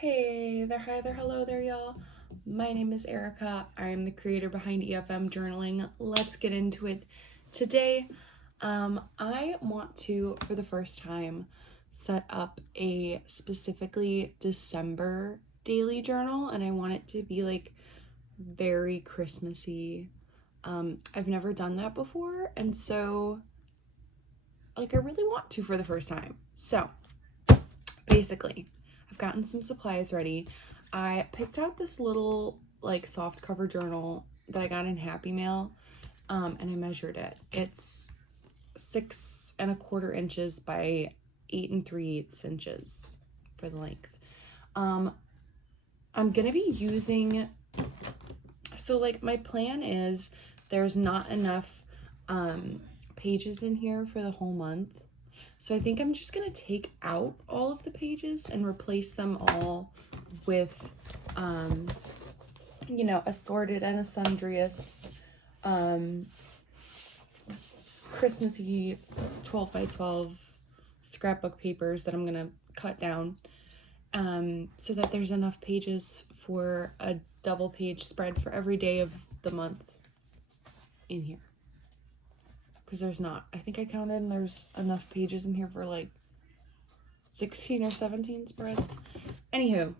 Hey there, hi there, hello there, y'all. My name is Erica. I'm the creator behind EFM Journaling. Let's get into it. Today, I want to, for the first time, set up a specifically December daily journal, and I want it to be like very Christmassy. I've never done that before, and so I really want to for the first time. So, basically, I've gotten some supplies ready. I picked out this little soft cover journal that I got in Happy Mail, and I measured it. It's 6.25 inches by 8 3/8 inches for the length. I'm gonna be using, my plan is there's not enough pages in here for the whole month. So I think I'm just gonna take out all of the pages and replace them all with, assorted and sundrious, Christmassy 12 by 12 scrapbook papers that I'm gonna cut down, so that there's enough pages for a double page spread for every day of the month in here. Because there's not. I think I counted and there's enough pages in here for 16 or 17 spreads. Anywho.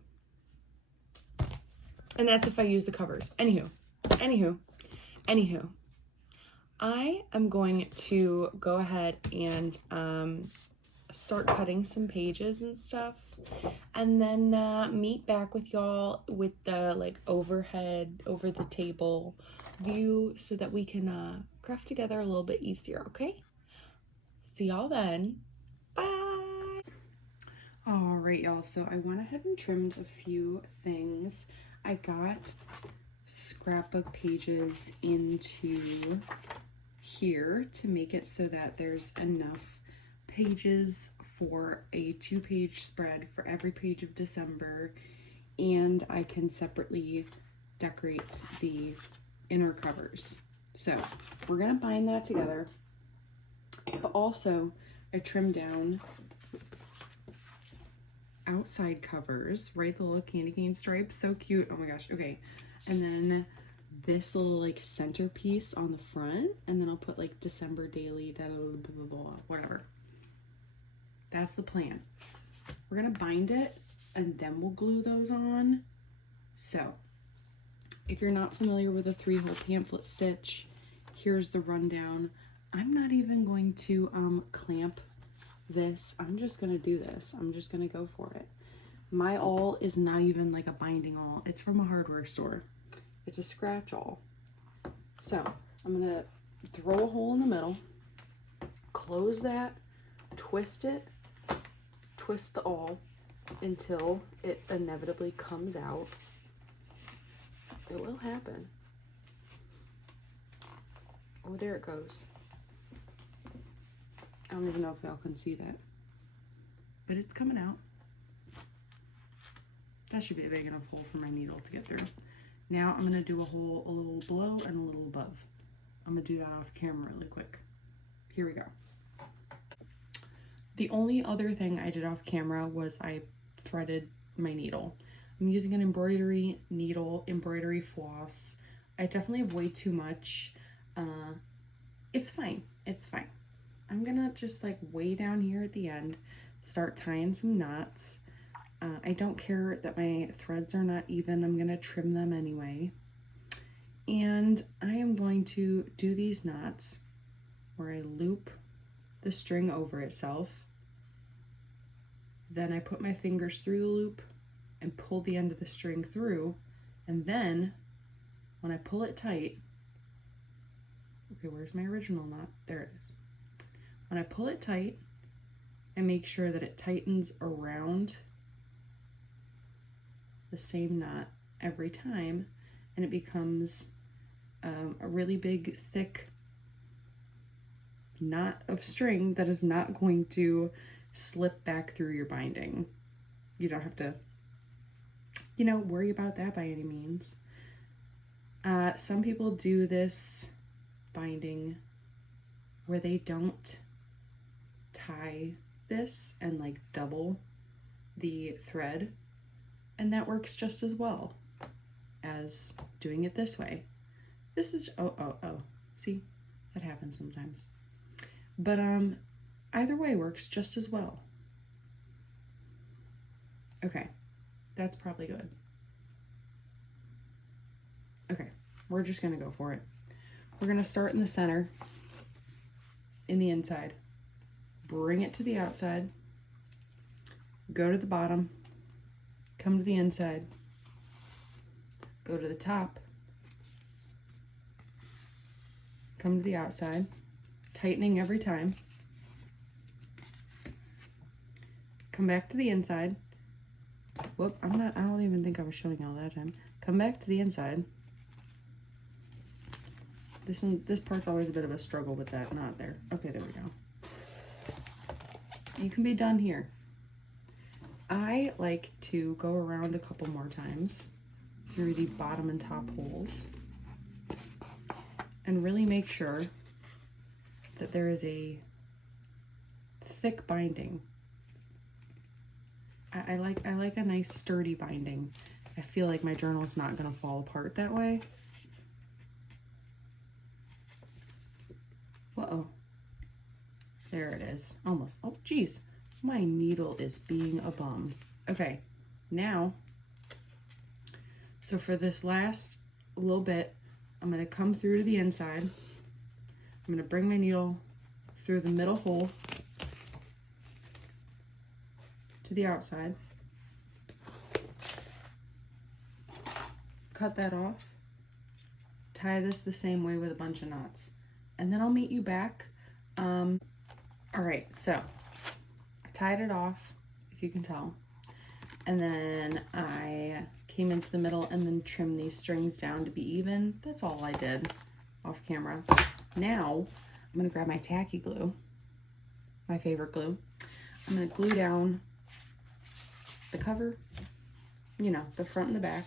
And that's if I use the covers. Anywho. I am going to go ahead and start cutting some pages and stuff. And then meet back with y'all with the overhead, over the table view so that we can craft together a little bit easier, okay? See y'all then. Bye. All right, y'all. So I went ahead and trimmed a few things. I got scrapbook pages into here to make it so that there's enough pages for a 2-page spread for every page of December, and I can separately decorate the inner covers. So we're gonna bind that together, but also I trimmed down outside covers, right? The little candy cane stripes, so cute. Oh my gosh. Okay, and then this little centerpiece on the front, and then I'll put December daily, blah, blah, blah, blah, whatever. That's the plan. We're gonna bind it and then we'll glue those on. So if you're not familiar with a 3-hole pamphlet stitch, here's the rundown. I'm not even going to clamp this. I'm just gonna do this. I'm just gonna go for it. My awl is not even a binding awl. It's from a hardware store. It's a scratch awl. So I'm gonna throw a hole in the middle, close that, twist it, twist the awl until it inevitably comes out. It will happen. Oh, there it goes. I don't even know if y'all can see that, but it's coming out. That should be a big enough hole for my needle to get through. Now I'm gonna do a hole a little below and a little above. I'm gonna do that off camera really quick. Here we go. The only other thing I did off camera was I threaded my needle. I'm using an embroidery needle, embroidery floss. I definitely have way too much. It's fine. It's fine. I'm gonna just way down here at the end, start tying some knots. I don't care that my threads are not even. I'm gonna trim them anyway. And I am going to do these knots where I loop the string over itself. Then I put my fingers through the loop and pull the end of the string through. And then when I pull it tight, okay, where's my original knot? There it is. When I pull it tight, I make sure that it tightens around the same knot every time, and it becomes a really big, thick knot of string that is not going to slip back through your binding. You don't have to, worry about that by any means. Some people do this binding where they don't tie this and double the thread, And that works just as well as doing it this way. This is, oh, see, that happens sometimes. But either way works just as well. Okay, that's probably good. Okay, we're just gonna go for it. We're gonna start in the center, in the inside, bring it to the outside, go to the bottom, come to the inside, go to the top, come to the outside, tightening every time, come back to the inside. Whoop, I don't even think I was showing all that time. Come back to the inside. This part's always a bit of a struggle with that, not there. Okay, there we go. You can be done here. I like to go around a couple more times through the bottom and top holes and really make sure that there is a thick binding. I like a nice sturdy binding. I feel like my journal is not gonna fall apart that way. Uh-oh. There it is. Almost. Oh, geez. My needle is being a bum. Okay, now, so for this last little bit, I'm gonna come through to the inside. I'm gonna bring my needle through the middle hole to the outside. Cut that off. Tie this the same way with a bunch of knots. And then I'll meet you back. All right, so I tied it off, if you can tell. And then I came into the middle and then trimmed these strings down to be even. That's all I did off camera. Now, I'm gonna grab my tacky glue, my favorite glue. I'm gonna glue down the cover, you know, the front and the back,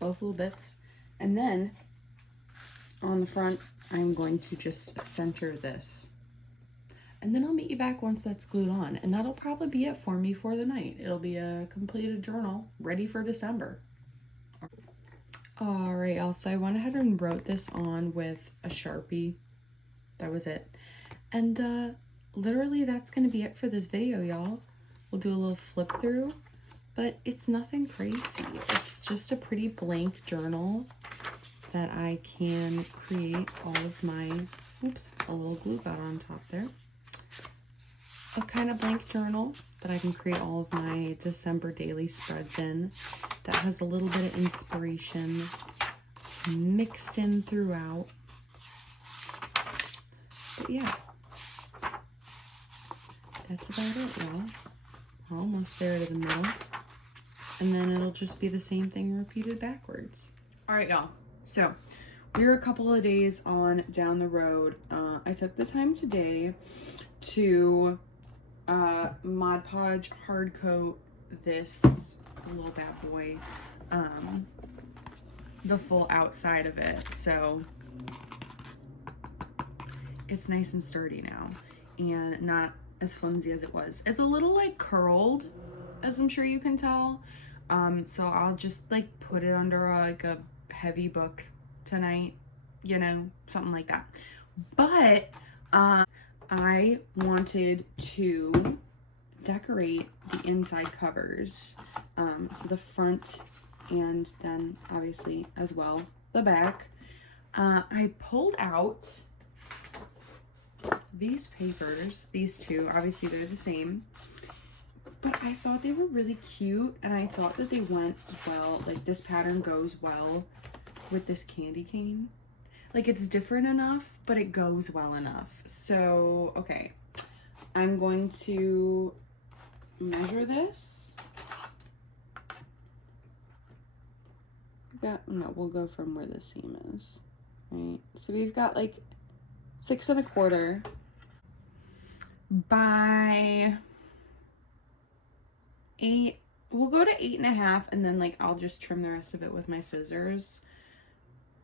both little bits. And then on the front, I'm going to just center this. And then I'll meet you back once that's glued on. And that'll probably be it for me for the night. It'll be a completed journal ready for December. All right, y'all, so I went ahead and wrote this on with a Sharpie. That was it. And literally that's gonna be it for this video, y'all. We'll do a little flip through, but it's nothing crazy. It's just a pretty blank journal that I can create all of my, oops, a little glue got on top there. A kind of blank journal that I can create all of my December daily spreads in, that has a little bit of inspiration mixed in throughout. But yeah, that's about it, y'all. We're almost there to the middle. And then it'll just be the same thing repeated backwards. All right, y'all. So we're a couple of days on down the road. I took the time today to Mod Podge hard coat this little bad boy, the full outside of it. So it's nice and sturdy now and not as flimsy as it was. It's a little like curled, as I'm sure you can tell. So I'll just like put it under like a heavy book tonight, you know, something like that. But I wanted to decorate the inside covers, so the front and then obviously as well the back. I pulled out these papers, these two, obviously they're the same, but I thought they were really cute and I thought that they went well, like this pattern goes well with this candy cane. Like it's different enough, but it goes well enough. So, okay, I'm going to measure this. We'll go from where the seam is, right? So we've got like 6 1/4 by 8. We'll go to 8 1/2 and then like I'll just trim the rest of it with my scissors.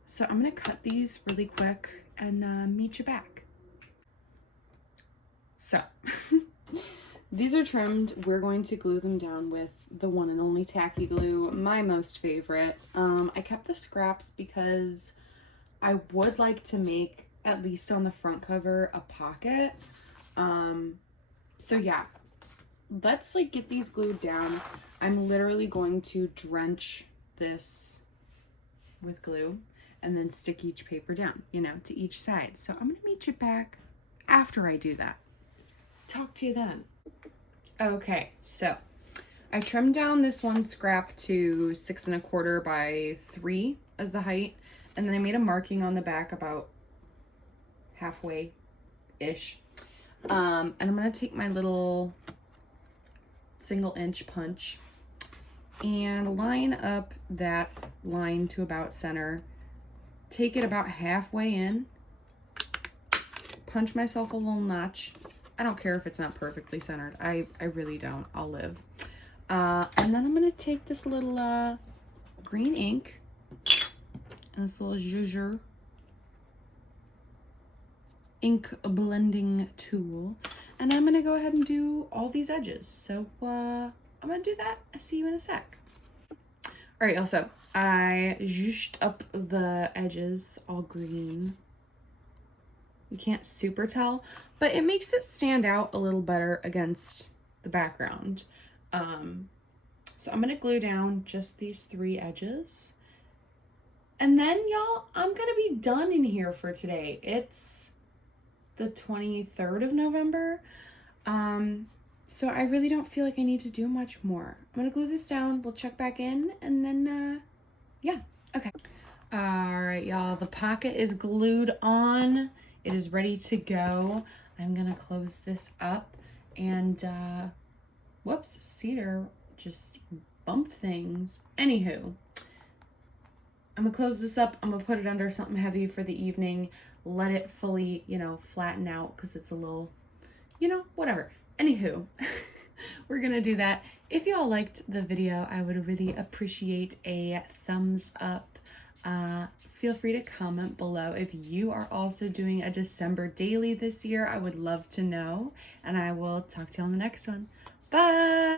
So I'm gonna cut these really quick and meet you back. So these are trimmed. We're going to glue them down with the one and only tacky glue, my most favorite. I kept the scraps because I would like to make, at least on the front cover, a pocket. So yeah, let's like get these glued down. I'm literally going to drench this with glue and then stick each paper down, you know, to each side. So I'm gonna meet you back after I do that. Talk to you then. Okay, so I trimmed down this one scrap to 6 1/4 by 3 as the height, and then I made a marking on the back about halfway-ish. And I'm gonna take my little 1" punch and line up that line to about center. Take it about halfway in, punch myself a little notch. I don't care if it's not perfectly centered. I really don't. I'll live. And then I'm gonna take this little green ink and this little zhuzher ink blending tool, and I'm gonna go ahead and do all these edges. So I'm gonna do that. I'll see you in a sec. All right, also I zhuzhed up the edges all green. You can't super tell, but it makes it stand out a little better against the background. So I'm gonna glue down just these 3 edges. And then y'all, I'm gonna be done in here for today. It's the 23rd of November. So I really don't feel like I need to do much more. I'm gonna glue this down, we'll check back in, and then, yeah, okay. All right, y'all, the pocket is glued on. It is ready to go. I'm gonna close this up and, whoops, Cedar just bumped things. Anywho, I'm gonna close this up. I'm gonna put it under something heavy for the evening. Let it fully, you know, flatten out because it's a little, you know, whatever. Anywho, we're gonna do that. If y'all liked the video, I would really appreciate a thumbs up. Feel free to comment below if you are also doing a December daily this year. I would love to know, and I will talk to you on the next one. Bye!